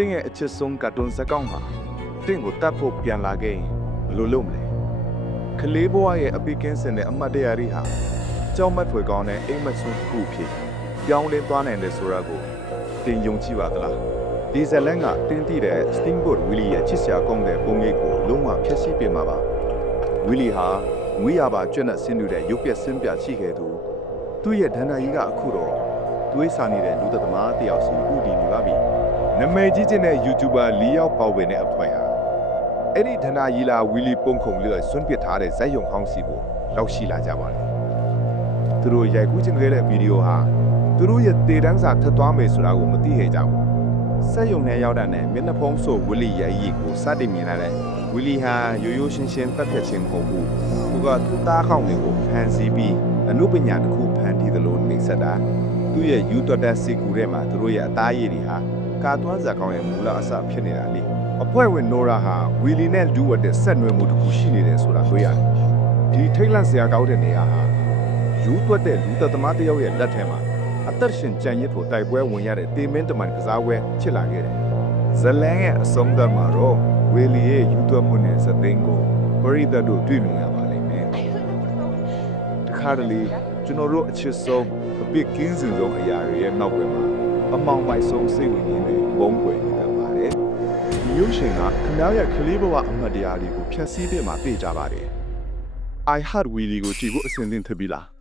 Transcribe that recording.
တင်းရဲ့အချစ်ဆုံးကာတွန်းဇာတ်ကောင်မှာတင်းကိုတတ်ဖို့ပြန်လာခဲ့ရင်ဘယ်လိုလုပ်မလဲကလေးဘဝရဲ့အပိကင်းစင်တဲ့အမတ်တရားတွေဟာကြောက်မက်ဖွယ်ကောင်းတဲ့အိမ်မက်ဆုံးတစ်ခုဖြစ်ပြောင်းလဲသွားနိုင်တယ်ဆိုတာကိုတင်းယုံကြည်ပါသလားဒီဇလန်ကတင်းတည်တဲ့ Steamboat Willie ရဲ့ချစ်စရာကောင်းတဲ့ပုံရိပ်ကိုလုံးဝဖျက်ဆီးပေးမှာပါဝီလီဟာငွေရပါကျွတ်နဲ့ဆင်းနေတဲ့ရုပ်ပြက်ဆင်းပြရှိခဲ့သူသူ့ရဲ့ဒဏ္ဍာရီကအခုတော့တွေးဆနေတဲ့လူသက်သမားတစ်ယောက်စီဥတည် နေပါပြီနမဲကြီးချင်းတဲ့ YouTuber လေးယောက်ပေါဝင်တဲ့အဖွဲ့ဟာအဲ့ဒီဒဏ္ဍာရီလာဝီလီပုံခုံလေးဆွန့်ပစ်ထားတဲ့ဇက်ယုံဟောင်းစီကိုလောက်ရှိလာကြပါလေသူတို့ရိုက်ကူးချင်ခဲ့တဲ့ဗီဒီယိုဟာသူတို့ရဲ့တေတန်းစာထပ်သွားမယ်ဆိုတာကိုမသိခဲ့ကြဘူးစက်ယုံနဲ့ရောက်တာနဲ့မျက်နှာဖုံးဆိုဝီလီရဲ့အရေးကိုစတင်မြင်လာတဲ့ဝီလီဟာရိုးရိုးရှင်းရှင်းတက်ဖြတ်ခြင်းမဟုတ်ဘူး။သူကသူ့သားခေါင်းတွေကိုဖန်ဆီးပြီးအမှုပညာတစ်ခုဖန်တီးသလိုနှိမ့်ဆက်တာ။သူ့ရဲ့ယူတော်တက်စီကူထဲမှာသူတို့ရဲ့အသားရည်တွေဟာ ကာတွန်းဇာကောင်ရဲ့မူလအစဖြစ်နေတာလေ။အဖွဲ့ဝင်နိုရာဟာဝီလီနဲ့ဒူဝတ်တဲ့ဆက်နွယ်မှုတစ်ခုရှိနေတယ်ဆိုတာတွေ့ရတယ်။ဒီထိတ်လန့်စရာကောင်းတဲ့နေရာဟာယူသွက်တဲ့လူသက်သမားတစ်ယောက်ရဲ့လက်ထဲမှာအသက်ရှင်ကြံရစ်ဖို့တိုက်ပွဲဝင်ရတဲ့တေမင်းတမန်ကစားပွဲဖြစ်လာခဲ့တယ်။ဇလန်ရဲ့အဆုံးသတ်မှာတော့ဝေလီရဲ့ယူသွက်မှုနဲ့စသိန်းကိုပရိသတ်တို့တွေ့မြင်ရပါလိမ့်မယ်။တခါတလေကျွန်တော်တို့အချစ်ဆုံးအပစ်ကင်းစင်ဆုံးအရာတွေရဲ့နောက်ွယ်မှာ အမောင်ပိုက်ဆုံးစိတ်ဝင်ရင်းတွေဘုံကွယ်နေတတ်ပါတယ်။ဒီရုပ်ရှင်ကခင်ဗျားရဲ့ကလေးဘဝအမှတ်တရတွေကိုဖျက်ဆီးပြမှာပြေကြပါတယ်။ I Heart Willy ကိုကြည့်ဖို့အစဉ်သင့်ဖြစ်ပြီလား။